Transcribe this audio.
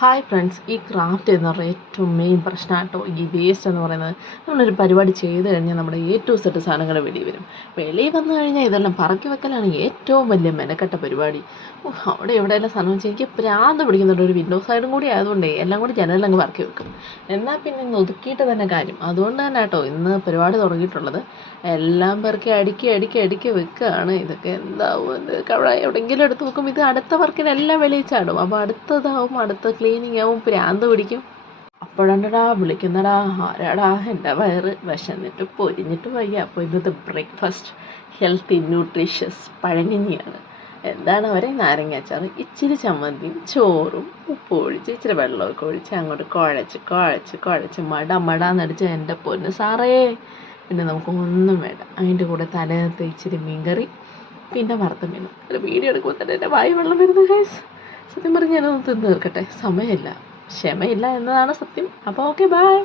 Hi friends, ഈ craft എന്ന് പറയുന്ന ഏറ്റവും മെയിൻ പ്രശ്നം കേട്ടോ. ഈ വേസ്റ്റ് എന്ന് പറയുന്നത് നമ്മളൊരു പരിപാടി ചെയ്ത് കഴിഞ്ഞാൽ നമ്മുടെ A to Z സാധനങ്ങൾ വെളിയിൽ വരും. വെളിയിൽ വന്നു കഴിഞ്ഞാൽ ഇതെല്ലാം പറക്കി വെക്കലാണ് ഏറ്റവും വലിയ മെനക്കെട്ട പരിപാടി. അവിടെ എവിടെയെല്ലാം സാധനം വെച്ചാൽ എനിക്ക് ഭ്രാന്ത് പിടിക്കുന്നുണ്ട്. ഒരു വിൻഡോ സൈഡും കൂടി ആയതുകൊണ്ടേ എല്ലാം കൂടി ജനലങ്ങ് പറക്കി വെക്കും. എന്നാൽ പിന്നെ ഇന്ന് ഒതുക്കിയിട്ട് തന്നെ കാര്യം. അതുകൊണ്ട് തന്നെ കേട്ടോ ഇന്ന് പരിപാടി തുടങ്ങിയിട്ടുള്ളത്. എല്ലാം പെറുക്കി അടുക്കി വെക്കുകയാണ്. ഇതൊക്കെ എന്താവും, ഇതൊക്കെ അവിടെ എവിടെയെങ്കിലും എടുത്ത് വെക്കും. ഇത് അടുത്ത വർക്കിനെല്ലാം വെളിയിൽ ചാടും. അപ്പോൾ അടുത്തതാവും, അടുത്ത ക്ലീനിങ് ആവും, ഭ്രാന്ത് പിടിക്കും. അപ്പോഴാണെടാ വിളിക്കുന്നടാ, ആരാടാ, എൻ്റെ വയറ് വിശന്നിട്ട് പൊരിഞ്ഞിട്ട് വയ്യ. അപ്പോൾ ഇന്നത്തെ ബ്രേക്ക്ഫാസ്റ്റ് ഹെൽത്തി ന്യൂട്രീഷ്യസ് പഴങ്കഞ്ഞിയാണ്. എന്താണ് അവരെ നാരങ്ങാച്ചാറ്, ഇച്ചിരി ചമ്മന്തിയും ചോറും ഉപ്പ് ഒഴിച്ച് ഇച്ചിരി വെള്ളമൊക്കെ ഒഴിച്ച് അങ്ങോട്ട് കുഴച്ച് മടാന്നടിച്ച് എൻ്റെ പൊന്ന് സാറേ. പിന്നെ നമുക്ക് ഒന്നും വേണ്ട. അതിൻ്റെ കൂടെ തലേന്നത്തെ ഇച്ചിരി മീൻകറി, പിന്നെ വറുത്ത മീനും. ഒരു വീഡിയോ എടുക്കുമ്പോൾ തന്നെ എൻ്റെ വായി വെള്ളം വരുന്നു ഗൈസ്. സത്യം പറഞ്ഞ് ഞാനൊന്ന് തിന്ന് തീർക്കട്ടെ. സമയമില്ല, ക്ഷമയില്ല എന്നതാണ് സത്യം. അപ്പോൾ ഓക്കെ, ബൈ.